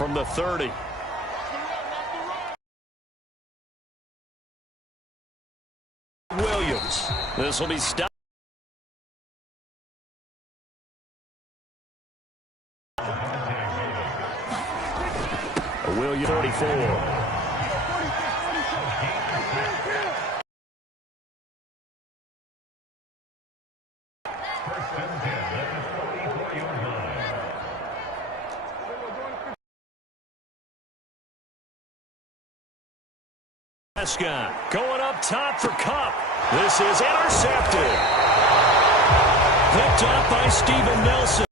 from the 30. Williams. This will be stopped. Williams, 44. Going up top for Cup. This is intercepted. Picked up by Steven Nelson.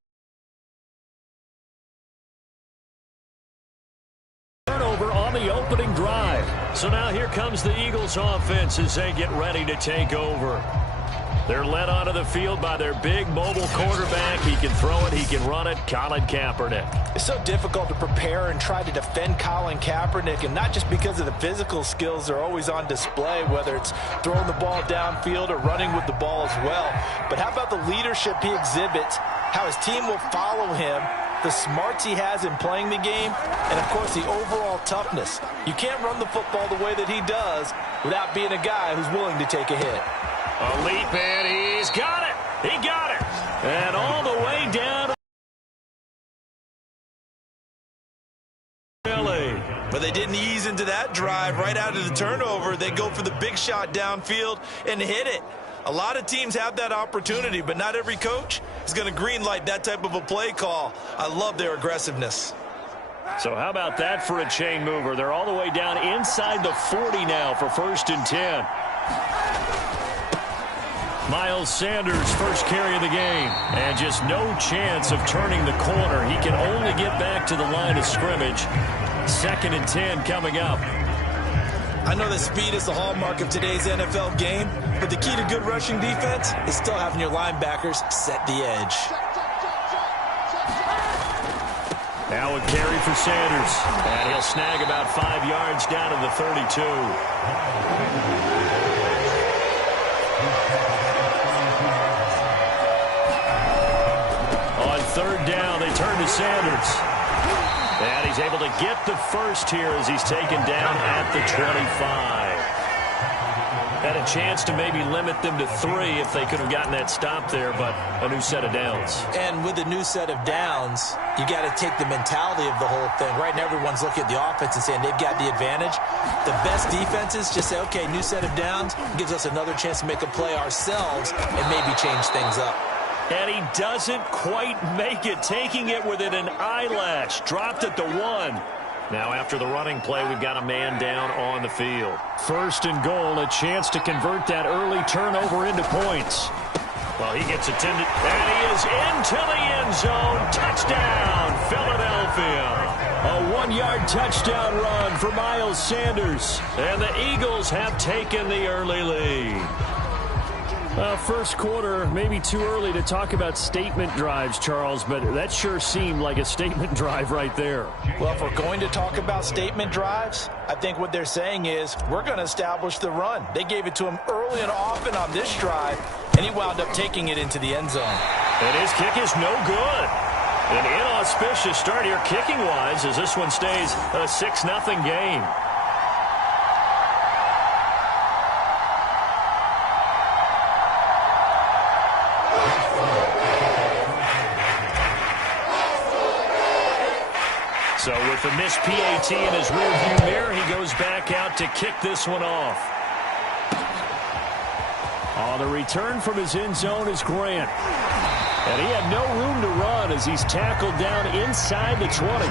Turnover on the opening drive. So now here comes the Eagles offense as they get ready to take over. They're led onto the field by their big mobile quarterback. He can throw it, he can run it, Colin Kaepernick. It's so difficult to prepare and try to defend Colin Kaepernick, and not just because of the physical skills they're always on display, whether it's throwing the ball downfield or running with the ball as well. But how about the leadership he exhibits, how his team will follow him, the smarts he has in playing the game, and, of course, the overall toughness. You can't run the football the way that he does without being a guy who's willing to take a hit. A leap, and he's got it. He got it. And all the way down. But they didn't ease into that drive right out of the turnover. They go for the big shot downfield and hit it. A lot of teams have that opportunity, but not every coach is going to green light that type of a play call. I love their aggressiveness. So how about that for a chain mover? They're all the way down inside the 40 now for 1st and 10. Miles Sanders, first carry of the game. And just no chance of turning the corner. He can only get back to the line of scrimmage. 2nd and 10 coming up. I know that speed is the hallmark of today's NFL game, but the key to good rushing defense is still having your linebackers set the edge. Now a carry for Sanders. And he'll snag about 5 yards down to the 32. On 3rd down, they turn to Sanders. And he's able to get the first here as he's taken down at the 25. Had a chance to maybe limit them to 3 if they could have gotten that stop there, but a new set of downs. And with a new set of downs, you got to take the mentality of the whole thing. Right now, everyone's looking at the offense and saying they've got the advantage. The best defenses just say, okay, new set of downs gives us another chance to make a play ourselves and maybe change things up. And he doesn't quite make it, taking it within an eyelash. Dropped at the 1. Now after the running play, we've got a man down on the field. 1st and goal, a chance to convert that early turnover into points. Well, he gets attended, and he is into the end zone. Touchdown, Philadelphia. A 1-yard touchdown run for Miles Sanders. And the Eagles have taken the early lead. First quarter, maybe too early to talk about statement drives, Charles, but that sure seemed like a statement drive right there. Well, if we're going to talk about statement drives, I think what they're saying is we're going to establish the run. They gave it to him early and often on this drive, and he wound up taking it into the end zone. And his kick is no good. An inauspicious start here kicking-wise as this one stays a 6-0 game. So with the missed PAT in his rearview mirror, he goes back out to kick this one off. The return from his end zone is Grant. And he had no room to run as he's tackled down inside the 20.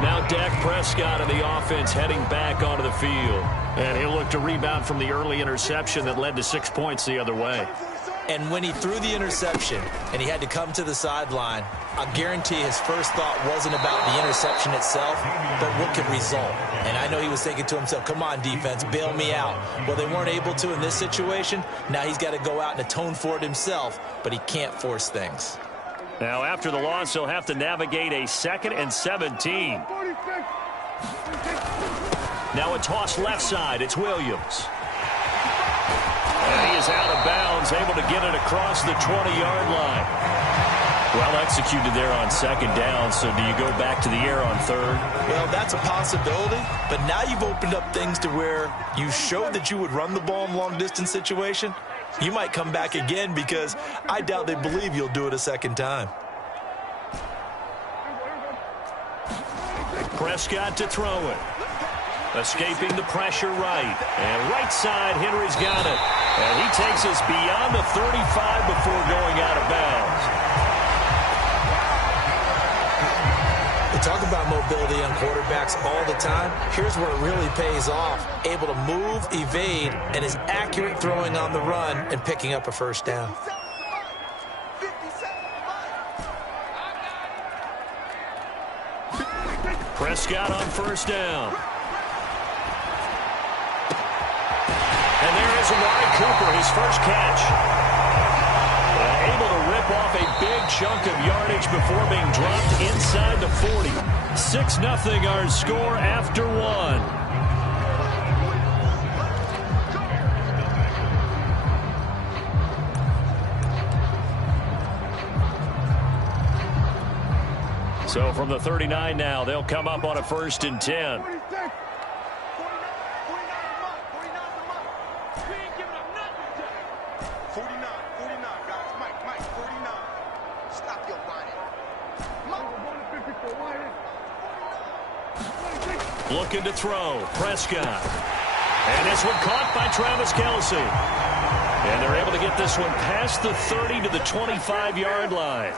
Now Dak Prescott and the offense heading back onto the field. And he'll look to rebound from the early interception that led to 6 points the other way. And when he threw the interception and he had to come to the sideline, I guarantee his first thought wasn't about the interception itself, but what could result. And I know he was thinking to himself, come on, defense, bail me out. Well, they weren't able to in this situation. Now he's got to go out and atone for it himself, but he can't force things. Now, after the loss, he'll have to navigate a 2nd and 17. Now a toss left side. It's Williams. And he is out of bounds, able to get it across the 20-yard line. Well executed there on second down, so do you go back to the air on third? Well, that's a possibility, but now you've opened up things to where you showed that you would run the ball in long-distance situation. You might come back again because I doubt they believe you'll do it a second time. Prescott to throw it. Escaping the pressure right. And right side, Henry's got it. And he takes us beyond the 35 before going out of bounds. We talk about mobility on quarterbacks all the time. Here's where it really pays off. Able to move, evade, and is accurate throwing on the run and picking up a first down. Prescott on first down. And there is Amari Cooper, his first catch. Able to rip off a big chunk of yardage before being dropped inside the 40. 6-0 our score after one. So from the 39 now, they'll come up on a 1st and 10. Looking to throw. Prescott. And this one caught by Travis Kelce. And they're able to get this one past the 30 to the 25-yard line.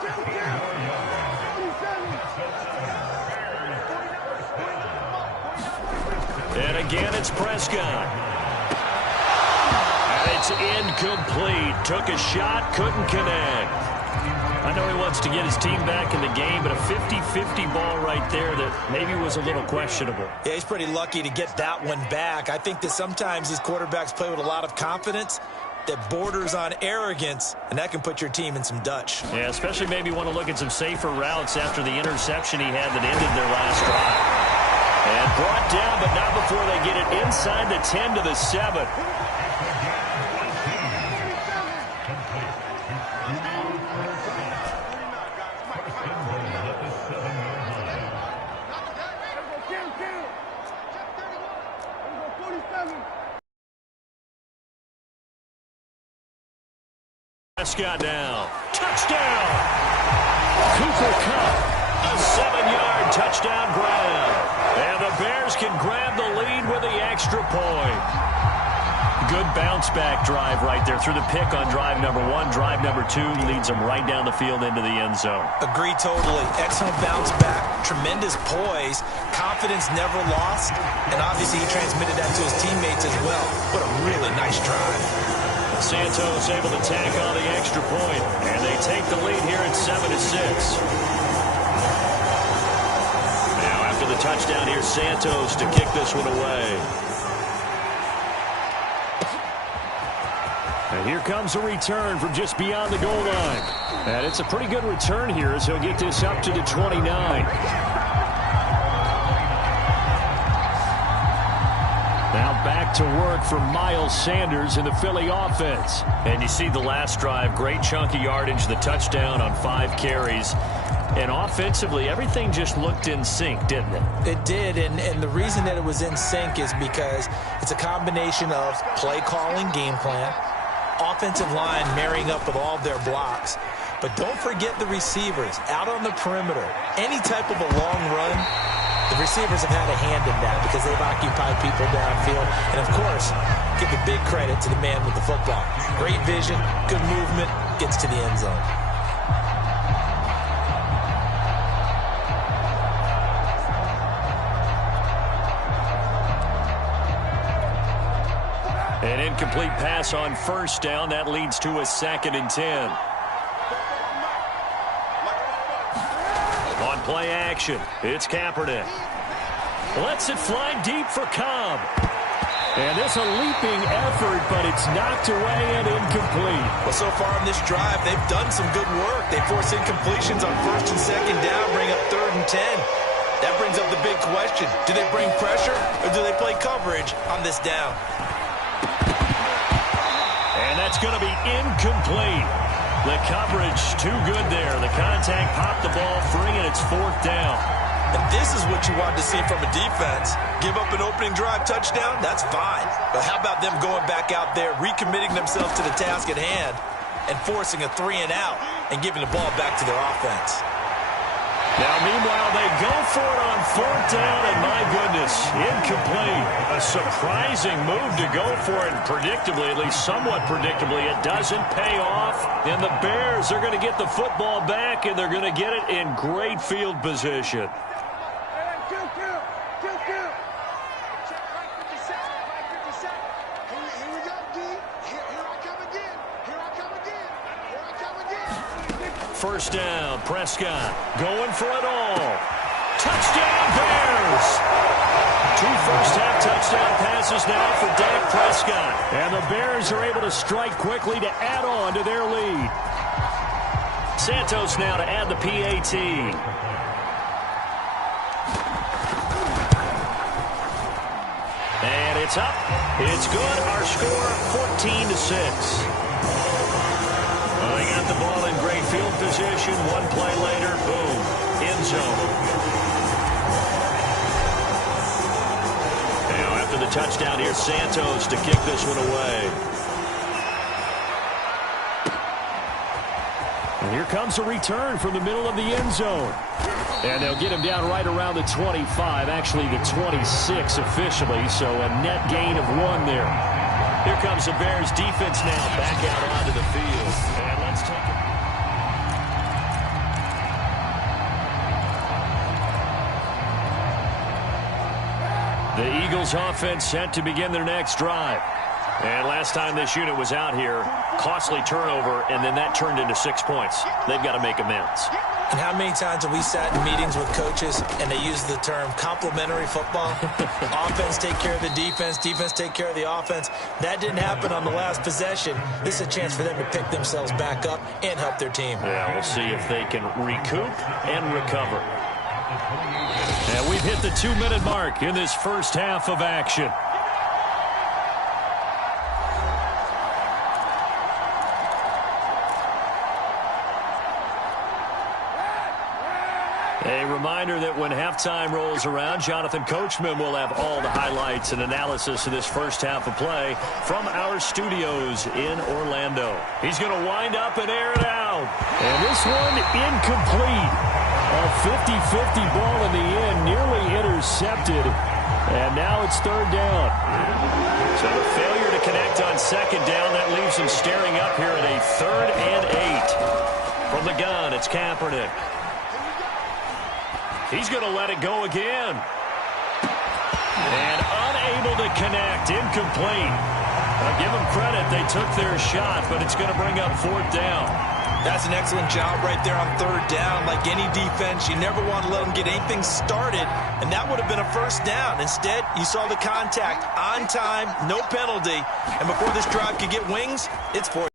And again, it's Prescott. And it's incomplete. Took a shot, couldn't connect. I know he wants to get his team back in the game, but a 50-50 ball right there that maybe was a little questionable. Yeah, he's pretty lucky to get that one back. I think that sometimes these quarterbacks play with a lot of confidence that borders on arrogance, and that can put your team in some Dutch. Yeah, especially maybe want to look at some safer routes after the interception he had that ended their last drive. And brought down, but not before they get it inside the 10 to the 7. Prescott now. Touchdown! Cooper Kupp, a 7-yard touchdown grab. And the Bears can grab the lead with the extra point. Good bounce-back drive right there through the pick on drive number 1. Drive number 2 leads them right down the field into the end zone. Agree totally. Excellent bounce back, tremendous poise, confidence never lost, and obviously he transmitted that to his teammates as well. What a really nice drive. Santos able to tack on the extra point, and they take the lead here at 7-6. Now after the touchdown, here's Santos to kick this one away. And here comes a return from just beyond the goal line. And it's a pretty good return here as he'll get this up to the 29. Now back to work for Miles Sanders in the Philly offense. And you see the last drive, great chunk of yardage, the touchdown on 5 carries. And offensively, everything just looked in sync, didn't it? It did, and the reason that it was in sync is because it's a combination of play calling, game plan, offensive line marrying up with all of their blocks. But don't forget the receivers out on the perimeter. Any type of a long run, the receivers have had a hand in that because they've occupied people downfield. And, of course, give the big credit to the man with the football. Great vision, good movement, gets to the end zone. An incomplete pass on first down. That leads to a 2nd and 10. On play action, it's Kaepernick. Lets it fly deep for Cobb. And it's a leaping effort, but it's knocked away and incomplete. Well, so far on this drive, they've done some good work. They force incompletions on 1st and 2nd down, bring up 3rd and 10. That brings up the big question. Do they bring pressure or do they play coverage on this down? And that's going to be incomplete. The coverage too good there. The contact popped the ball free, and it's 4th down. And this is what you want to see from a defense. Give up an opening drive touchdown, that's fine. But how about them going back out there, recommitting themselves to the task at hand, and forcing a 3-and-out and giving the ball back to their offense. Now, meanwhile, they go for it on 4th down, and my goodness, incomplete. A surprising move to go for it, and predictably, at least somewhat predictably, it doesn't pay off. And the Bears are going to get the football back, and they're going to get it in great field position. First down, Prescott going for it all. Touchdown, Bears! 2 first-half touchdown passes now for Dak Prescott. And the Bears are able to strike quickly to add on to their lead. Santos now to add the PAT. And it's up. It's good. Our score, 14-6. They got the ball in great field position. 1 play later, boom, end zone. Now after the touchdown, here's Santos to kick this one away. And here comes a return from the middle of the end zone. And they'll get him down right around the 25, actually the 26 officially, so a net gain of 1 there. Here comes the Bears defense now back out onto the field. And let's take it. The Eagles offense set to begin their next drive. And last time this unit was out here, costly turnover, and then that turned into 6 points. They've got to make amends. And how many times have we sat in meetings with coaches and they use the term complementary football? Offense take care of the defense, defense take care of the offense. That didn't happen on the last possession. This is a chance for them to pick themselves back up and help their team. Yeah, we'll see if they can recoup and recover. And we've hit the 2-minute mark in this first half of action. A reminder that when halftime rolls around, Jonathan Coachman will have all the highlights and analysis of this first half of play from our studios in Orlando. He's going to wind up and air it out. And this one incomplete. A 50-50 ball in the end, nearly intercepted. And now it's 3rd down. So the failure to connect on 2nd down, that leaves him staring up here at a 3rd and 8. From the gun, it's Kaepernick. He's going to let it go again. And unable to connect, incomplete. I'll give them credit, they took their shot, but it's going to bring up 4th down. That's an excellent job right there on 3rd down. Like any defense, you never want to let them get anything started, and that would have been a 1st down. Instead, you saw the contact on time, no penalty, and before this drive could get wings, it's 4th.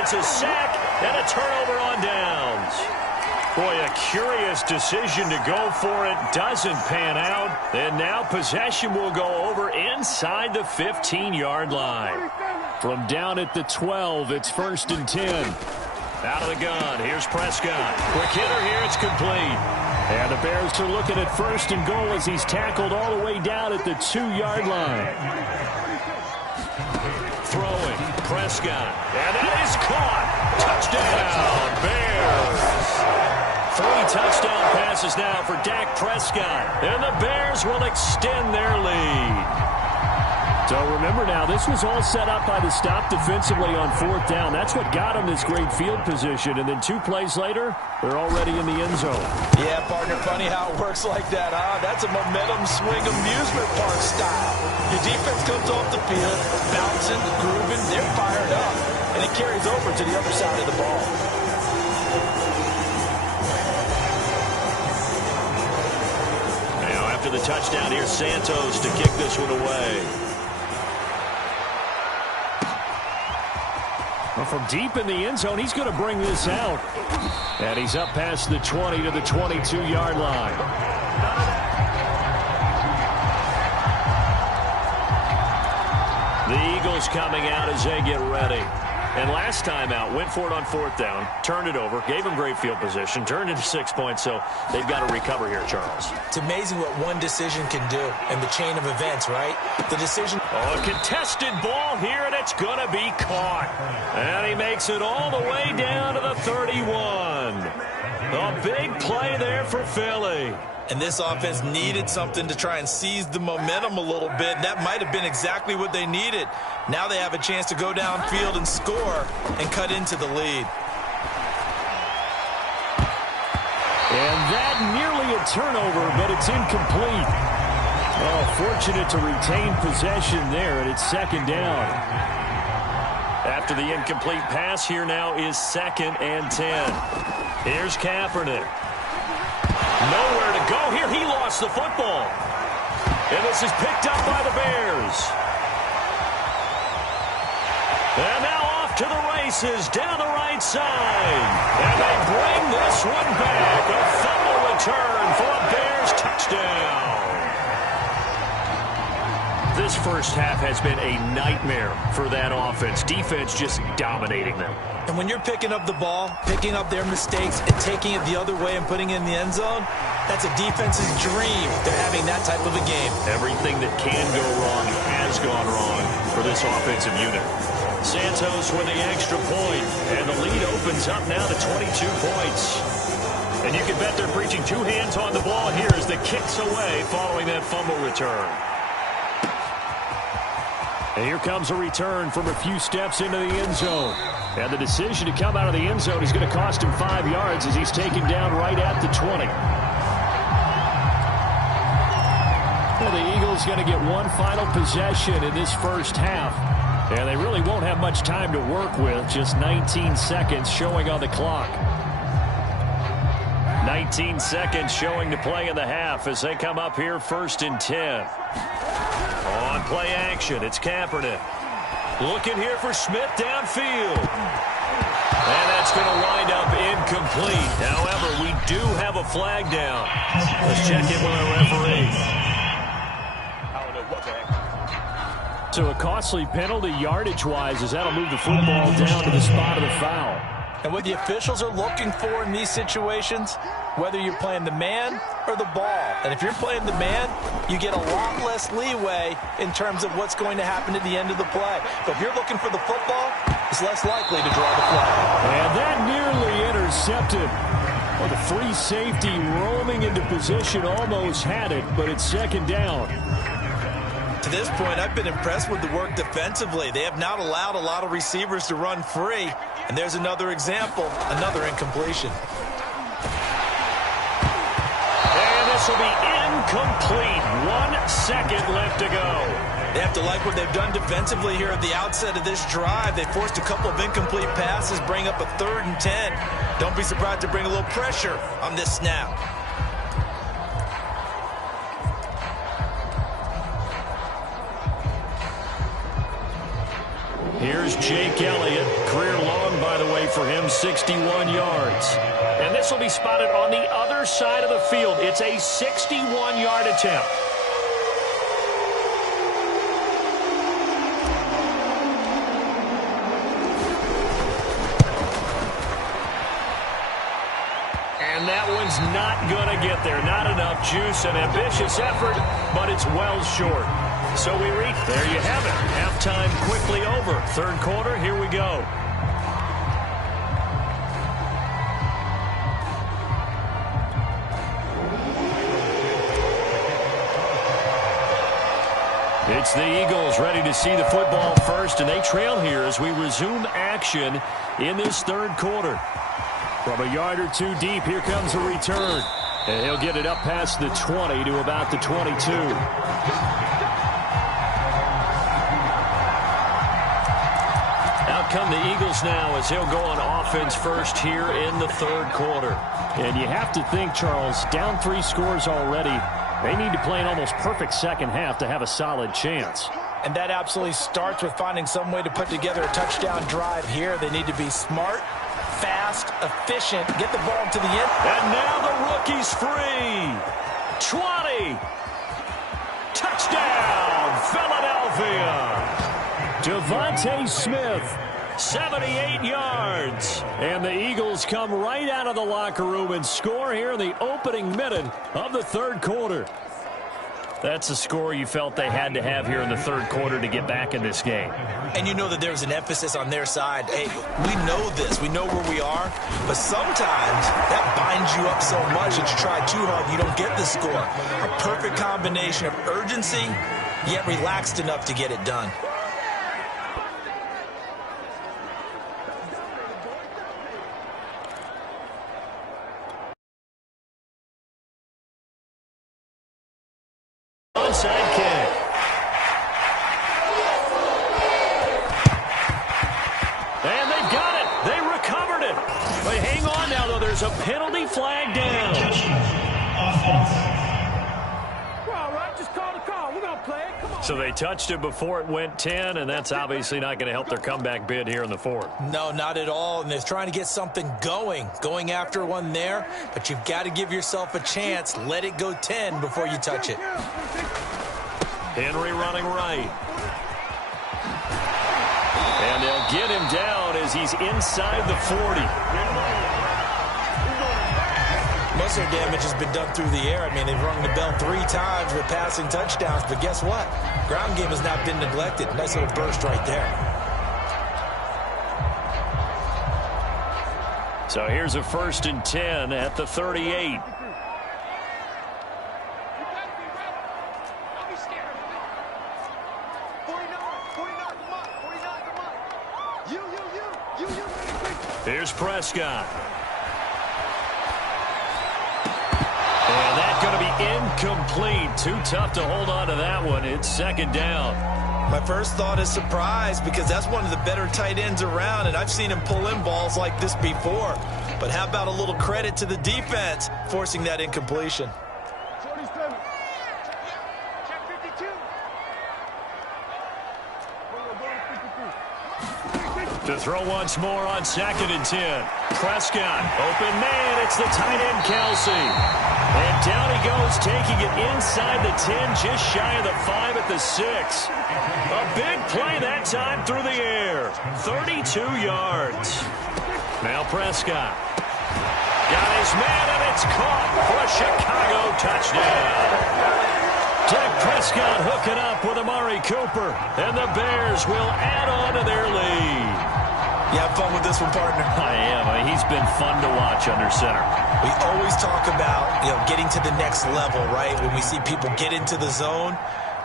It's a sack and a turnover on downs. Boy, a curious decision to go for it. Doesn't pan out. And now possession will go over inside the 15-yard line. From down at the 12, it's 1st and 10. Out of the gun, here's Prescott. Quick hitter here, it's complete. And the Bears are looking at 1st and goal as he's tackled all the way down at the 2-yard line. Throwing, Prescott, and that is caught. Touchdown, Bears. 3 touchdown passes now for Dak Prescott, and the Bears will extend their lead. So remember now, this was all set up by the stop defensively on 4th down. That's what got them this great field position, and then 2 plays later, they're already in the end zone. Yeah, partner, funny how it works like that, huh? That's a momentum swing amusement park style. Your defense comes off the field, bouncing, grooving, they're fired up, and it carries over to the other side of the ball. Now after the touchdown, here's Santos to kick this one away. Well, from deep in the end zone, he's going to bring this out. And he's up past the 20 to the 22-yard line. Eagles coming out as they get ready. And last time out, went for it on 4th down, turned it over, gave them great field position, turned into 6 points, so they've got to recover here, Charles. It's amazing what one decision can do in the chain of events, right? The decision... Oh, a contested ball here, and it's going to be caught. And he makes it all the way down to the 31. A big play there for Philly. And this offense needed something to try and seize the momentum a little bit. That might have been exactly what they needed. Now they have a chance to go downfield and score and cut into the lead. And that nearly a turnover, but it's incomplete. Oh, fortunate to retain possession there, and it's 2nd down. After the incomplete pass, here now is 2nd and 10. Here's Kaepernick. Nowhere to go here. He lost the football. And this is picked up by the Bears. And now off to the races down the right side. And they bring this one back. A fumble return for a Bears touchdown. This first half has been a nightmare for that offense. Defense just dominating them. And when you're picking up the ball, picking up their mistakes, and taking it the other way and putting it in the end zone, that's a defense's dream. They're having that type of a game. Everything that can go wrong has gone wrong for this offensive unit. Santos with the extra point, and the lead opens up now to 22 points. And you can bet they're preaching 2 hands on the ball here as the kick's away following that fumble return. And here comes a return from a few steps into the end zone. And the decision to come out of the end zone is going to cost him 5 yards as he's taken down right at the 20. Well, the Eagles going to get one final possession in this first half. And they really won't have much time to work with. Just 19 seconds showing on the clock. 19 seconds showing to play in the half as they come up here 1st and 10. On play action, it's Kaepernick. Looking here for Smith downfield. And that's going to wind up incomplete. However, we do have a flag down. Let's check in with our referee. So a costly penalty yardage-wise as that'll move the football down to the spot of the foul. And what the officials are looking for in these situations, whether you're playing the man or the ball. And if you're playing the man, you get a lot less leeway in terms of what's going to happen at the end of the play. But if you're looking for the football, it's less likely to draw the flag. And that nearly intercepted. Well, the free safety roaming into position almost had it, but it's 2nd down. To this point, I've been impressed with the work defensively. They have not allowed a lot of receivers to run free. And there's another example, another incompletion. And this will be incomplete. 1 second left to go. They have to like what they've done defensively here at the outset of this drive. They forced a couple of incomplete passes, bring up a 3rd and 10. Don't be surprised to bring a little pressure on this snap. Here's Jake Elliott. Career long, by the way, for him, 61 yards. And this will be spotted on the other side of the field. It's a 61-yard attempt. And that one's not going to get there. Not enough juice. An ambitious effort, but it's well short. So we reach. There you have it. Halftime quickly over. 3rd quarter, here we go. It's the Eagles ready to see the football first, and they trail here as we resume action in this 3rd quarter. From a yard or 2 deep, here comes a return. And he'll get it up past the 20 to about the 22. Come the Eagles now as he'll go on offense first here in the 3rd quarter. And you have to think, Charles, down 3 scores already. They need to play an almost perfect second half to have a solid chance. And that absolutely starts with finding some way to put together a touchdown drive here. They need to be smart, fast, efficient, get the ball to the end. And now the rookie's free. 20. Touchdown, Philadelphia. Devontae Smith, 78 yards. And the Eagles come right out of the locker room and score here in the opening minute of the third quarter. That's a score you felt they had to have here in the third quarter to get back in this game. And you know that there's an emphasis on their side. Hey, we know this. We know where we are. But sometimes that binds you up so much that you try too hard, you don't get the score. A perfect combination of urgency, yet relaxed enough to get it done. Onside kick. And they've got it. They recovered it. But hang on now, though. There's a penalty flag down. We're all right. Just call the call. We're going to play it. Come on. So they touched it before it went 10, and that's obviously not going to help their comeback bid here in the fourth. No, not at all. And they're trying to get something going after one there. But you've got to give yourself a chance. Let it go 10 before you touch it. Henry running right. And they'll get him down as he's inside the 40. Most of their damage has been done through the air. I mean, they've rung the bell 3 times with passing touchdowns. But guess what? Ground game has not been neglected. Nice little burst right there. So here's a 1st and 10 at the 38. Here's Prescott. And that's going to be incomplete. Too tough to hold on to that one. It's 2nd down. My first thought is surprise because that's one of the better tight ends around, and I've seen him pull in balls like this before. But how about a little credit to the defense forcing that incompletion? To throw once more on 2nd and 10. Prescott, open man, it's the tight end Kelsey. And down he goes, taking it inside the 10, just shy of the 5 at the 6. A big play that time through the air. 32 yards. Now Prescott. Got his man, and it's caught for a Chicago touchdown. Dak Prescott hooking up with Amari Cooper, and the Bears will add on to their lead. You have fun with this one, partner? I am. He's been fun to watch under center. We always talk about, getting to the next level, right? When we see people get into the zone,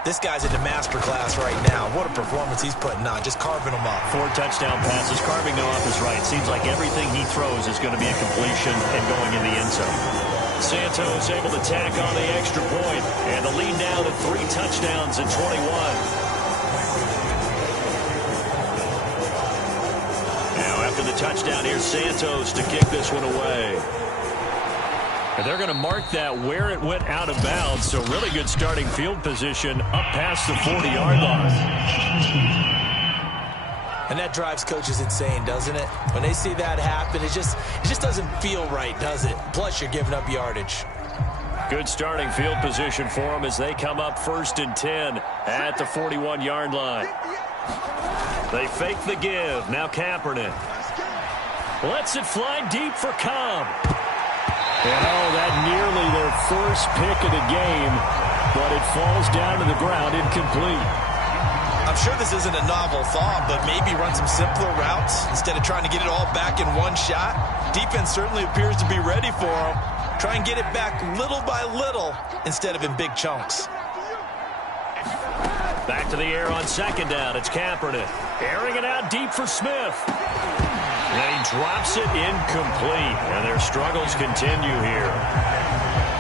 this guy's in the master class right now. What a performance he's putting on, just carving them up. 4 touchdown passes. Carving them up is right. Seems like everything he throws is going to be a completion and going in the end zone. Santos able to tack on the extra point, and the lead now to 3 touchdowns and 21. Now after the touchdown, here's Santos to kick this one away. And they're going to mark that where it went out of bounds, so really good starting field position up past the 40-yard line. And that drives coaches insane, doesn't it? When they see that happen, it just doesn't feel right, does it? Plus, you're giving up yardage. Good starting field position for them as they come up 1st and 10 at the 41-yard line. They fake the give. Now Kaepernick lets it fly deep for Cobb. And that nearly their first pick of the game, but it falls down to the ground incomplete. I'm sure this isn't a novel thought, but maybe run some simpler routes instead of trying to get it all back in one shot. Defense certainly appears to be ready for them. Try and get it back little by little instead of in big chunks. Back to the air on 2nd down. It's Kaepernick. Airing it out deep for Smith. And he drops it incomplete. And their struggles continue here.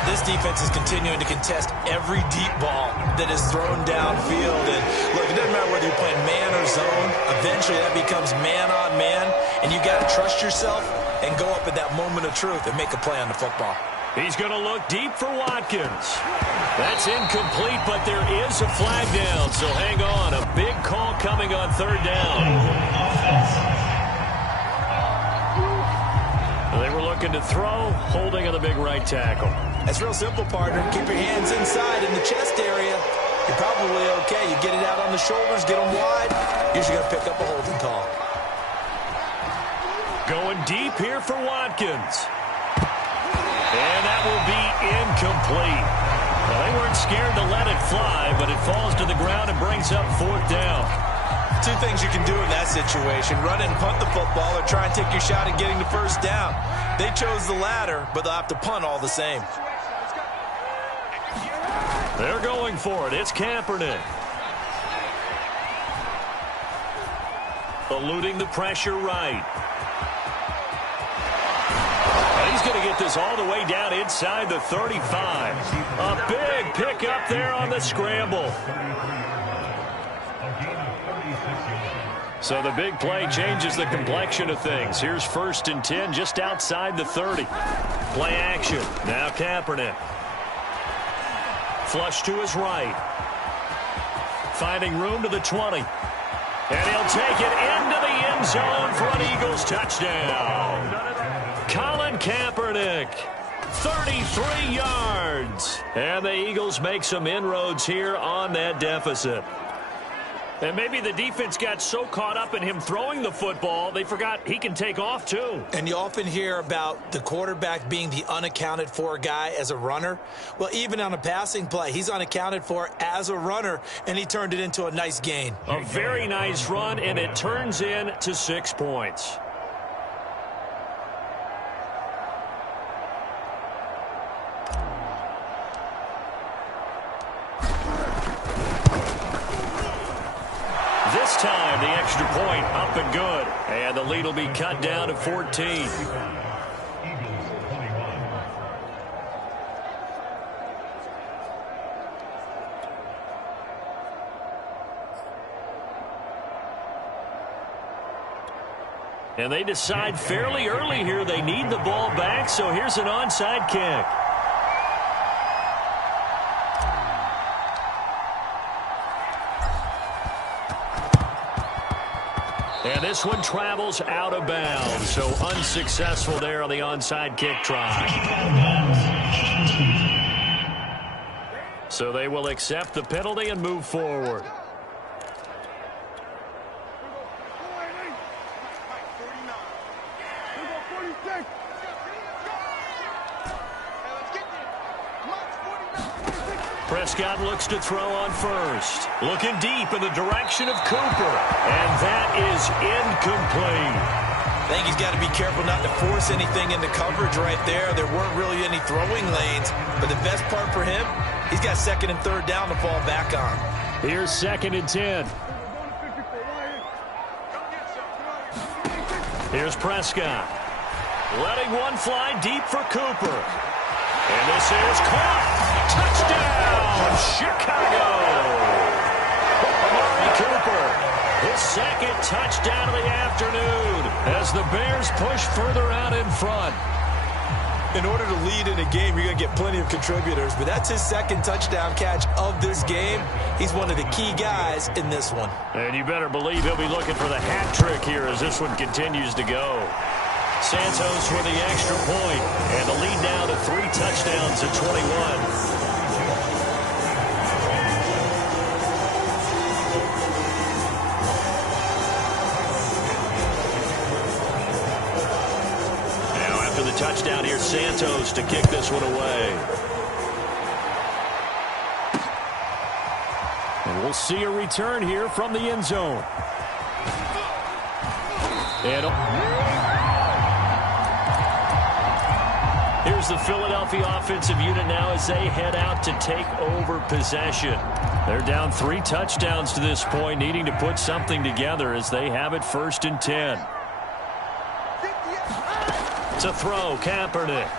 This defense is continuing to contest every deep ball that is thrown downfield. And look, it doesn't matter whether you're playing man or zone. Eventually that becomes man on man. And you got to trust yourself and go up at that moment of truth and make a play on the football. He's going to look deep for Watkins. That's incomplete, but there is a flag down. So hang on. A big call coming on 3rd down. They were looking to throw, holding on the big right tackle. That's real simple, partner. Keep your hands inside in the chest area. You're probably okay. You get it out on the shoulders, get them wide. Usually going to pick up a holding call. Going deep here for Watkins. And that will be incomplete. Well, they weren't scared to let it fly, but it falls to the ground and brings up 4th down. Two things you can do in that situation: run and punt the football, or try and take your shot at getting the 1st down. They chose the latter, but they'll have to punt all the same. They're going for it. It's Kaepernick. Eluding the pressure right. And he's going to get this all the way down inside the 35. A big pickup there on the scramble. So the big play changes the complexion of things. Here's 1st and 10 just outside the 30. Play action. Now Kaepernick. Flush to his right. Finding room to the 20. And he'll take it into the end zone for an Eagles touchdown. Colin Kaepernick, 33 yards. And the Eagles make some inroads here on that deficit. And maybe the defense got so caught up in him throwing the football, they forgot he can take off too. And you often hear about the quarterback being the unaccounted for guy as a runner. Well, even on a passing play, he's unaccounted for as a runner, and he turned it into a nice gain. A very nice run, and it turns into 6 points. This time, the extra point up and good. And the lead will be cut down to 14. And they decide fairly early here they need the ball back, so here's an onside kick. And this one travels out of bounds, so unsuccessful there on the onside kick try. So they will accept the penalty and move forward. Prescott looks to throw on first. Looking deep in the direction of Cooper. And that is incomplete. I think he's got to be careful not to force anything into coverage right there. There weren't really any throwing lanes. But the best part for him, he's got 2nd and 3rd down to fall back on. Here's 2nd and 10. Here's Prescott. Letting one fly deep for Cooper. And this is caught. Touchdown, Chicago. Amari Cooper, his 2nd touchdown of the afternoon as the Bears push further out in front. In order to lead in a game, you're going to get plenty of contributors, but that's his 2nd touchdown catch of this game. He's one of the key guys in this one. And you better believe he'll be looking for the hat trick here as this one continues to go. Santos with the extra point, and the lead now to 3 touchdowns at 21. Touchdown here, Santos to kick this one away. And we'll see a return here from the end zone. And here's the Philadelphia offensive unit now as they head out to take over possession. They're down 3 touchdowns to this point, needing to put something together as they have it 1st and 10. To throw, Kaepernick.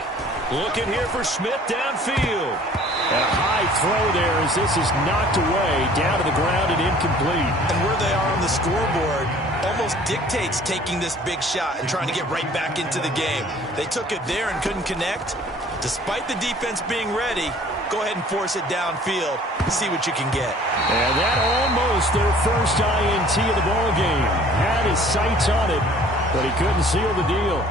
Looking here for Smith downfield. A high throw there as this is knocked away, down to the ground and incomplete. And where they are on the scoreboard almost dictates taking this big shot and trying to get right back into the game. They took it there and couldn't connect. Despite the defense being ready, go ahead and force it downfield. See what you can get. And that almost their first INT of the ball game. Had his sights on it, but he couldn't seal the deal.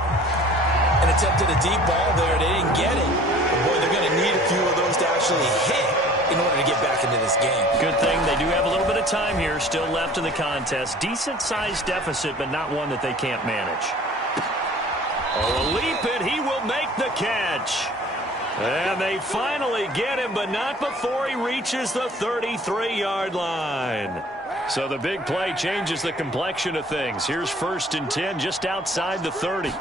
An attempt at a deep ball there. They didn't get it. But boy, they're going to need a few of those to actually hit in order to get back into this game. Good thing they do have a little bit of time here still left in the contest. Decent-sized deficit, but not one that they can't manage. Oh, a leap it. He will make the catch. And they finally get him, but not before he reaches the 33-yard line. So the big play changes the complexion of things. Here's 1st and 10 just outside the 30.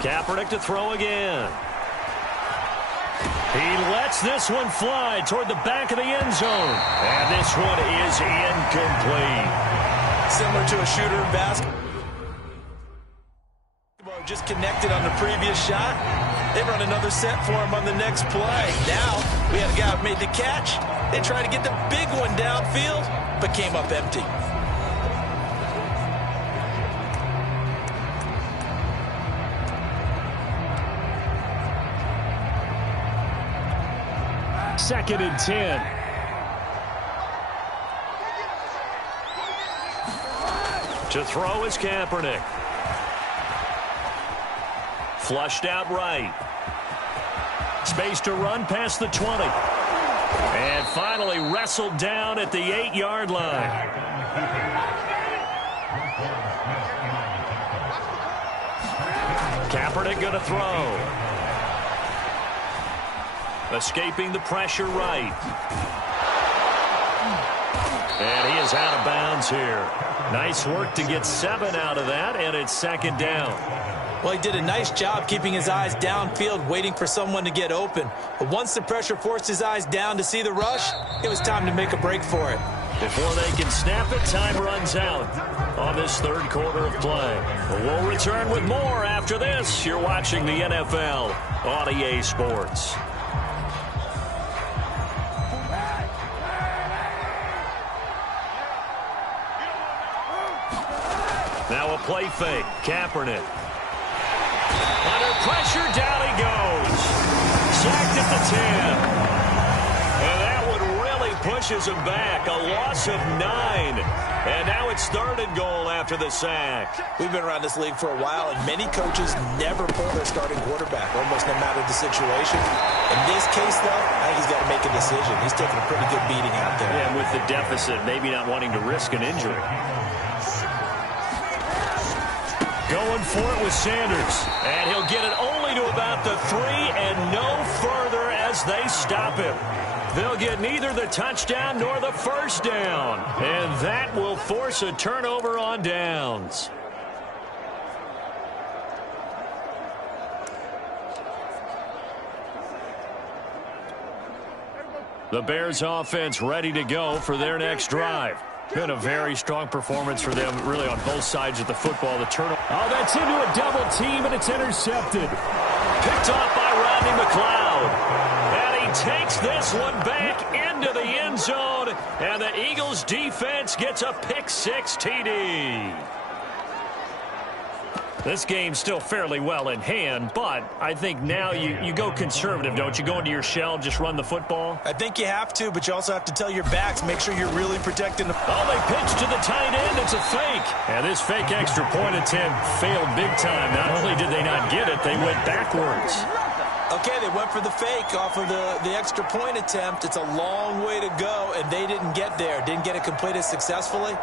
Kaepernick to throw again. He lets this one fly toward the back of the end zone. And this one is incomplete. Similar to a shooter in basketball. Just connected on the previous shot. They run another set for him on the next play. Now, we had a guy who made the catch. They tried to get the big one downfield, but came up empty. Second and 10. To throw is Kaepernick. Flushed out right. Space to run past the 20. And finally wrestled down at the 8-yard line. Kaepernick going to throw. Escaping the pressure right. And he is out of bounds here. Nice work to get 7 out of that, and it's 2nd down. Well, he did a nice job keeping his eyes downfield, waiting for someone to get open. But once the pressure forced his eyes down to see the rush, it was time to make a break for it. Before they can snap it, time runs out on this 3rd quarter of play. We'll return with more after this. You're watching the NFL on EA Sports. Now a play fake. Kaepernick. Under pressure, down he goes. Sacked at the 10. And that one really pushes him back. A loss of 9. And now it's 3rd and goal after the sack. We've been around this league for a while, and many coaches never pull their starting quarterback, almost no matter the situation. In this case, though, I think he's got to make a decision. He's taking a pretty good beating out there. Yeah, with the deficit, maybe not wanting to risk an injury. Going for it with Sanders. And he'll get it only to about the 3 and no further as they stop him. They'll get neither the touchdown nor the 1st down. And that will force a turnover on downs. The Bears offense ready to go for their next drive. Been a very strong performance for them, really, on both sides of the football. The turnover. Oh, that's into a double team, and it's intercepted. Picked off by Rodney McLeod. And he takes this one back into the end zone. And the Eagles defense gets a pick-6 TD. This game's still fairly well in hand, but I think now you go conservative, don't you? Go into your shell, just run the football? I think you have to, but you also have to tell your backs, make sure you're really protecting the... Oh, they pitch to the tight end. It's a fake. And this fake extra point attempt failed big time. Not only did they not get it, they went backwards. Okay, they went for the fake off of the extra point attempt. It's a long way to go, and they didn't get there. Didn't get it completed successfully.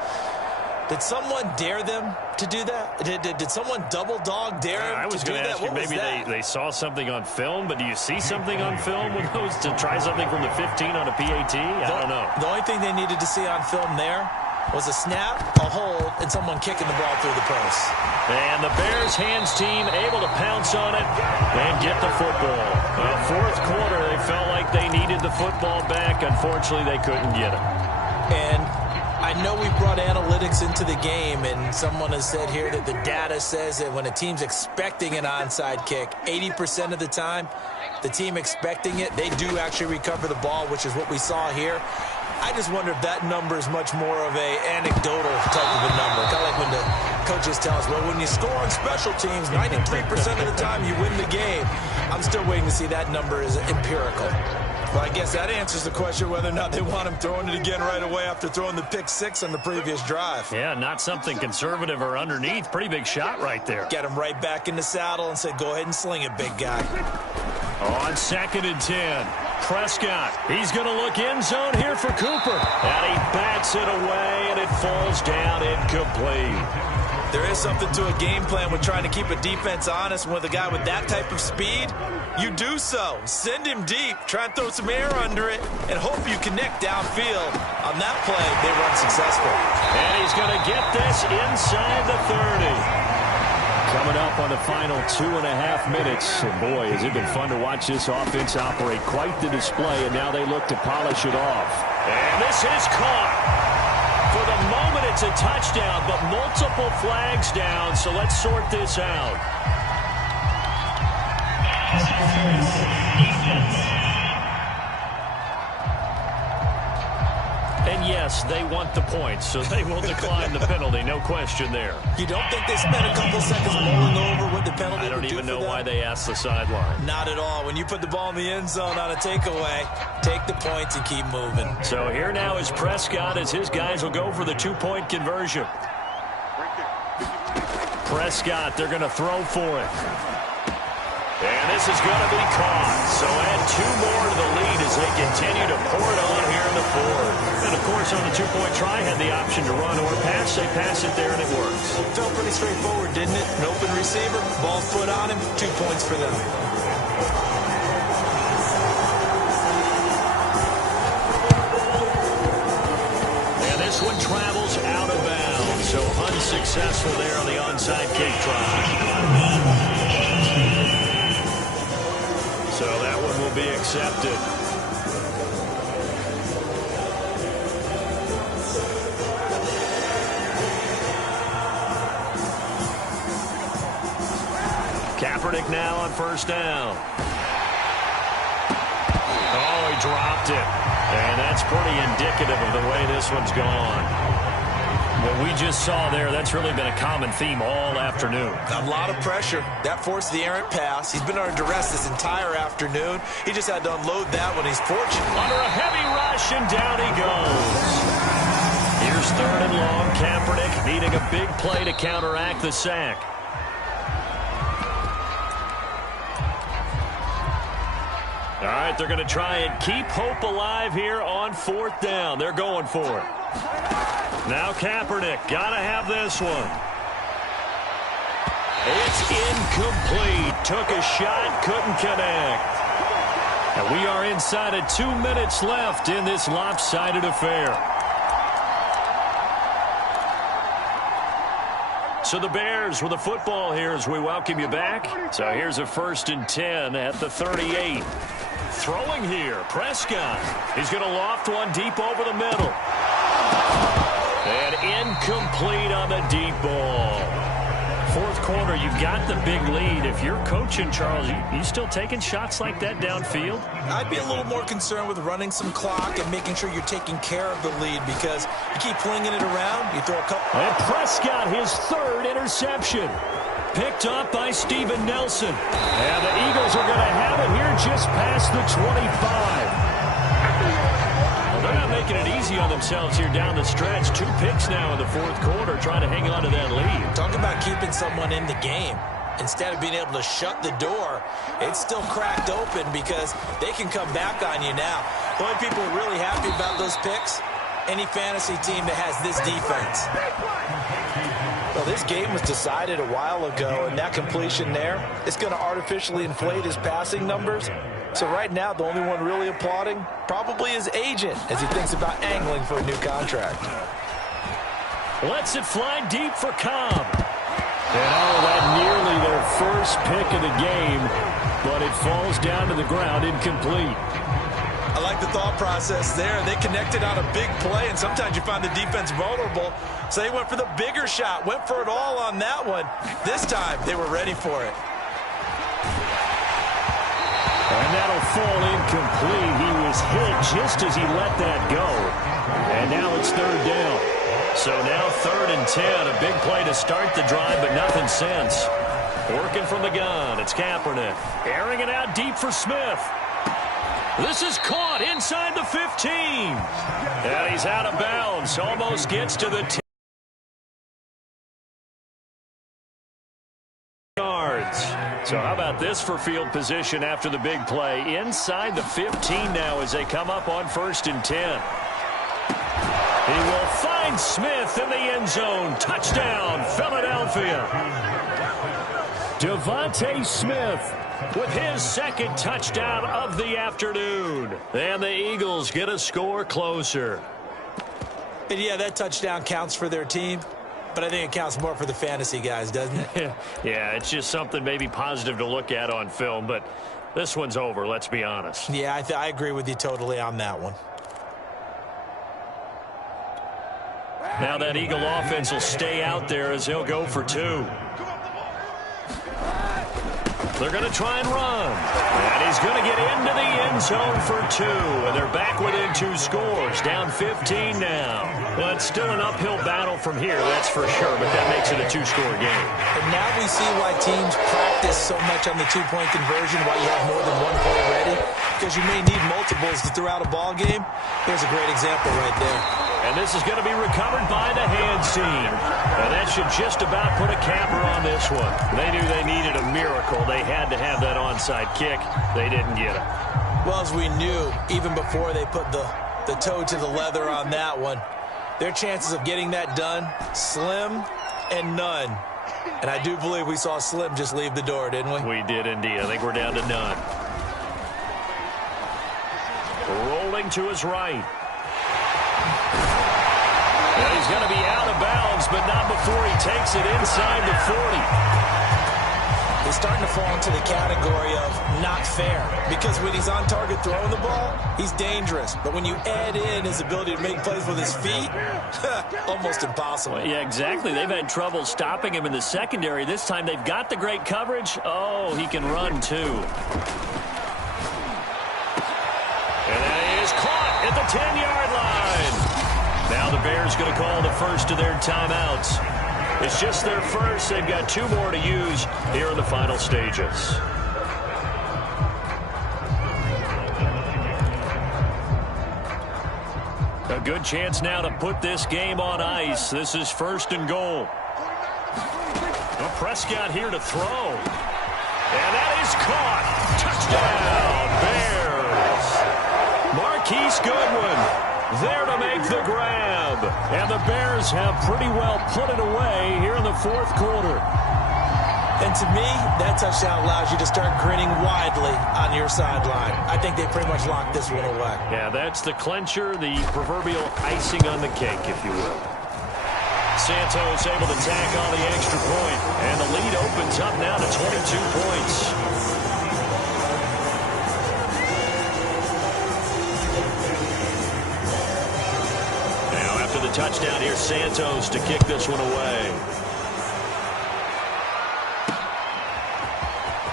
Did someone dare them to do that? Did someone double dog dare them to do that? I was going to ask you, maybe they saw something on film, but do you see something on film with those to try something from the 15 on a PAT? I don't know. The only thing they needed to see on film there was a snap, a hold, and someone kicking the ball through the post. And the Bears hands team able to pounce on it and get the football. 4th quarter, they felt like they needed the football back. Unfortunately, they couldn't get it. And I know we brought analytics into the game, and someone has said here that the data says that when a team's expecting an onside kick, 80% of the time, the team expecting it, they do actually recover the ball, which is what we saw here. I just wonder if that number is much more of a anecdotal type of a number. Kind of like when the coaches tell us, well, when you score on special teams, 93% of the time you win the game. I'm still waiting to see that number is empirical. Well, I guess that answers the question whether or not they want him throwing it again right away after throwing the pick-6 on the previous drive. Yeah, not something conservative or underneath. Pretty big shot right there. Get him right back in the saddle and say, go ahead and sling it, big guy. On 2nd and 10. Prescott, he's going to look end zone here for Cooper. And he bats it away, and it falls down incomplete. There is something to a game plan with trying to keep a defense honest. With a guy with that type of speed, you do so. Send him deep, try and throw some air under it, and hope you connect downfield. On that play, they run successful. And he's going to get this inside the 30. Coming up on the final 2.5 minutes. And boy, has it been fun to watch this offense operate. Quite the display, and now they look to polish it off. And this is caught. For the moment, it's a touchdown, but multiple flags down, so let's sort this out. And yes, they want the points, so they will decline the penalty. No question there. You don't think they spent a couple seconds mulling over what the penalty I don't would do even for know them? why they asked the sideline. Not at all. When you put the ball in the end zone on a takeaway, take the points and keep moving. So here now is Prescott as his guys will go for the 2-point conversion. Prescott, they're going to throw for it. And this is going to be caught. So add 2 more to the lead as they continue to pour it on here in the 4th. And, of course, on the 2-point try, had the option to run or pass. They pass it there, and it works. Felt pretty straightforward, didn't it? An open receiver, ball's put on him, 2 points for them. And this one travels out of bounds. So unsuccessful there on the onside kick try. So that one will be accepted. Kaepernick now on first down. Oh, he dropped it. And that's pretty indicative of the way this one's gone. What we just saw there, that's really been a common theme all afternoon. A lot of pressure. That forced the errant pass. He's been under duress this entire afternoon. He just had to unload that when he's fortunate. Under a heavy rush, and down he goes. Here's 3rd and long. Kaepernick needing a big play to counteract the sack. All right, they're going to try and keep hope alive here on 4th down. They're going for it. Now Kaepernick, got to have this one. It's incomplete. Took a shot, couldn't connect. And we are inside of 2 minutes left in this lopsided affair. So the Bears with the football here as we welcome you back. So here's a 1st and 10 at the 38. Throwing here, Prescott. He's going to loft one deep over the middle. And incomplete on the deep ball. 4th quarter, you've got the big lead. If you're coaching, Charles, you still taking shots like that downfield? I'd be a little more concerned with running some clock and making sure you're taking care of the lead because you keep flinging it around, you throw a couple. And Prescott, his 3rd interception. Picked up by Steven Nelson. And the Eagles are going to have it here just past the 25. They're not making it easy on themselves here down the stretch. 2 picks now in the 4th quarter trying to hang on to that lead. Talk about keeping someone in the game. Instead of being able to shut the door, it's still cracked open because they can come back on you now. The only people really happy about those picks, any fantasy team that has this defense. Well, this game was decided a while ago, and that completion there, it's going to artificially inflate his passing numbers. So right now, the only one really applauding probably his agent as he thinks about angling for a new contract. Lets it fly deep for Cobb. And oh, that nearly their first pick of the game, but it falls down to the ground incomplete. I like the thought process there. They connected on a big play, and sometimes you find the defense vulnerable. So they went for the bigger shot, went for it all on that one. This time, they were ready for it. And that'll fall incomplete. He was hit just as he let that go. And now it's 3rd down. So now 3rd and 10. A big play to start the drive, but nothing since. Working from the gun. It's Kaepernick. Airing it out deep for Smith. This is caught inside the 15. And he's out of bounds. Almost gets to the 10 yards. So how about this for field position after the big play? Inside the 15 now as they come up on 1st and 10. He will find Smith in the end zone. Touchdown, Philadelphia. Devontae Smith with his second touchdown of the afternoon. And the Eagles get a score closer. And yeah, that touchdown counts for their team, but I think it counts more for the fantasy guys, doesn't it? Yeah, it's just something maybe positive to look at on film, but this one's over, let's be honest. Yeah, I agree with you totally on that one. Now that Eagle offense will stay out there as they'll go for 2. They're going to try and run. And he's going to get into the end zone for 2. And they're back within 2 scores. Down 15 now. Well, it's still an uphill battle from here, that's for sure. But that makes it a 2-score game. And now we see why teams practice so much on the 2-point conversion, why you have more than 1 play ready. Because you may need multiples to throw out a ball game. Here's a great example right there. And this is going to be recovered by the hands team. And that should just about put a capper on this one. They knew they needed a miracle. They had to have that onside kick. They didn't get it. Well, as we knew, even before they put the toe to the leather on that one, their chances of getting that done, slim and none. And I do believe we saw Slim just leave the door, didn't we? We did indeed. I think we're down to none. Rolling to his right. And he's going to be out of bounds, but not before he takes it inside the 40. He's starting to fall into the category of not fair, because when he's on target throwing the ball, he's dangerous. But when you add in his ability to make plays with his feet, almost impossible. Well, yeah, exactly. They've had trouble stopping him in the secondary. This time they've got the great coverage. Oh, he can run too. And that is caught at the 10-yard line. Now the Bears going to call the first of their timeouts. It's just their first. They've got 2 more to use here in the final stages. A good chance now to put this game on ice. This is 1st and goal. Well, Prescott here to throw. And that is caught. Touchdown, Bears. Marquise Goodwin there to make the grab. And the Bears have pretty well put it away here in the 4th quarter. And to me, that touchdown allows you to start grinning widely on your sideline. I think they pretty much locked this one away. Yeah, that's the clincher, the proverbial icing on the cake, if you will. Santos able to tack on the extra point. And the lead opens up now to 22 points. The touchdown here, Santos to kick this one away.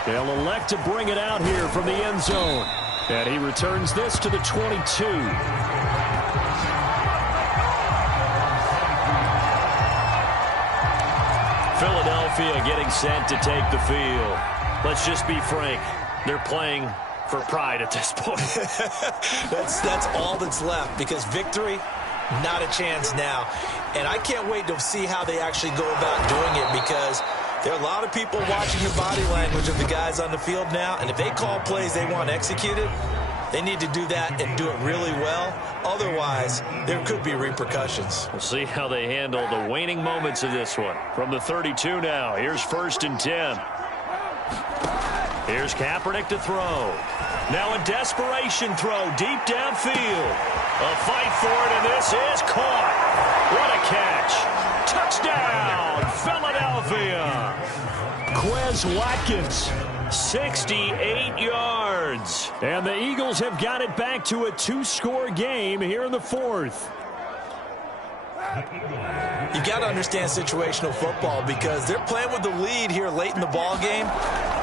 They'll elect to bring it out here from the end zone. And he returns this to the 22. Philadelphia getting set to take the field. Let's just be frank. They're playing for pride at this point. That's all that's left, because victory, not a chance now. And I can't wait to see how they actually go about doing it, because there are a lot of people watching the body language of the guys on the field now, and if they call plays they want executed, they need to do that and do it really well. Otherwise, there could be repercussions. We'll see how they handle the waning moments of this one. From the 32 now, here's 1st and 10. Here's Kaepernick to throw. Now a desperation throw deep downfield. A fight for it, and this is caught. What a catch. Touchdown, Philadelphia. Quez Watkins, 68 yards. And the Eagles have got it back to a 2-score game here in the 4th. You got to understand situational football, because they're playing with the lead here late in the ball game.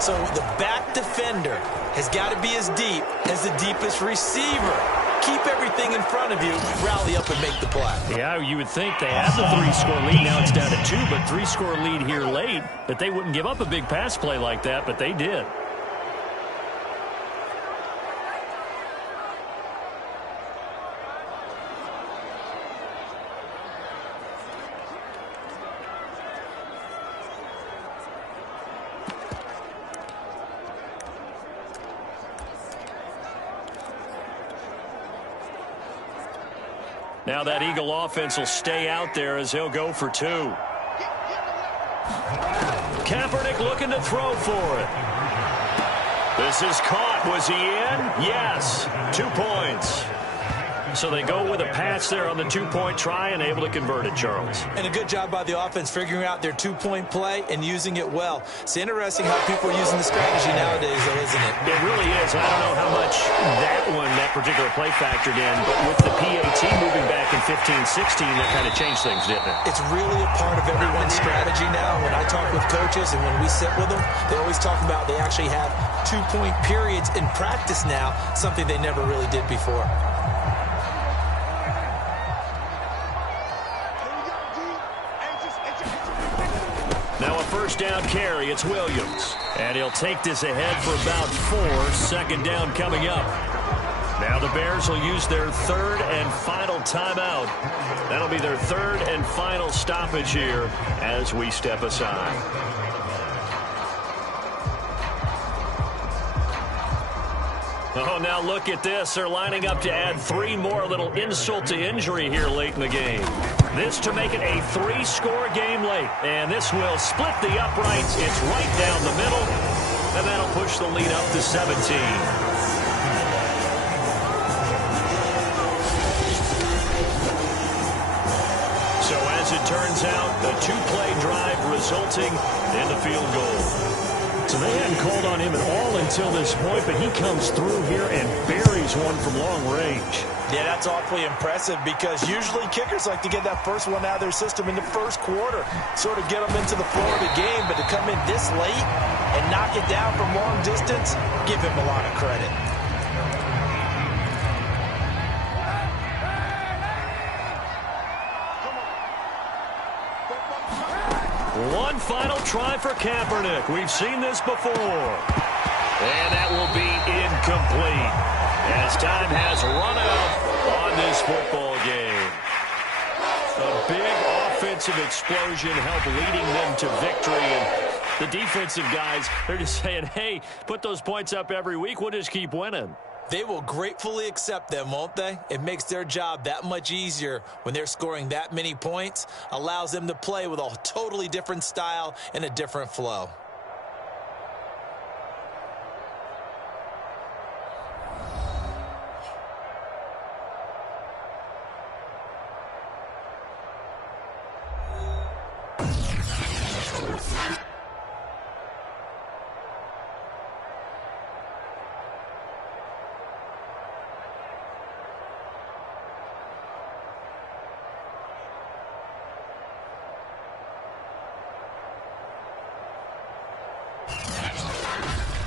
So the back defender has got to be as deep as the deepest receiver. Keep everything in front of you, rally up and make the play. Yeah, you would think they have the 3-score lead. Now it's down to 2, but 3-score lead here late, that they wouldn't give up a big pass play like that, but they did. Now that Eagle offense will stay out there as he'll go for 2. Kaepernick looking to throw for it. This is caught. Was he in? Yes. 2 points. So they go with a pass there on the 2-point try and able to convert it, Charles. And a good job by the offense figuring out their 2-point play and using it well. It's interesting how people are using the strategy nowadays, though, isn't it? It really is. I don't know how much that particular play factored in, but with the PAT moving back in 15-16, that kind of changed things, didn't it? It's really a part of everyone's strategy now. When I talk with coaches and when we sit with them, they always talk about they actually have 2-point periods in practice now, something they never really did before. Now a first down carry. It's Williams. And he'll take this ahead for about 4. Second down coming up. Now the Bears will use their 3rd and final timeout. That'll be their 3rd and final stoppage here as we step aside. Oh, now look at this. They're lining up to add 3 more. A little insult to injury here late in the game. This to make it a 3-score game late. And this will split the uprights. It's right down the middle. And that'll push the lead up to 17. So as it turns out, a 2-play drive resulting in the field goal. So they hadn't called on him at all until this point, but he comes through here and buries one from long range. Yeah, that's awfully impressive because usually kickers like to get that first one out of their system in the first quarter, sort of get them into the flow of the game, but to come in this late and knock it down from long distance, give him a lot of credit. One final try for Kaepernick. We've seen this before. And that will be incomplete as time has run out on this football game. A big offensive explosion helped leading them to victory. And the defensive guys, they're just saying, hey, put those points up every week. We'll just keep winning. They will gratefully accept them, won't they? It makes their job that much easier when they're scoring that many points, allows them to play with a totally different style and a different flow.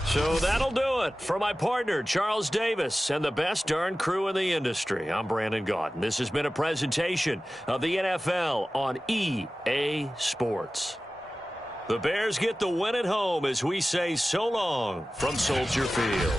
So that'll do it for my partner, Charles Davis, and the best darn crew in the industry. I'm Brandon Gaudin. This has been a presentation of the NFL on EA Sports. The Bears get the win at home as we say so long from Soldier Field.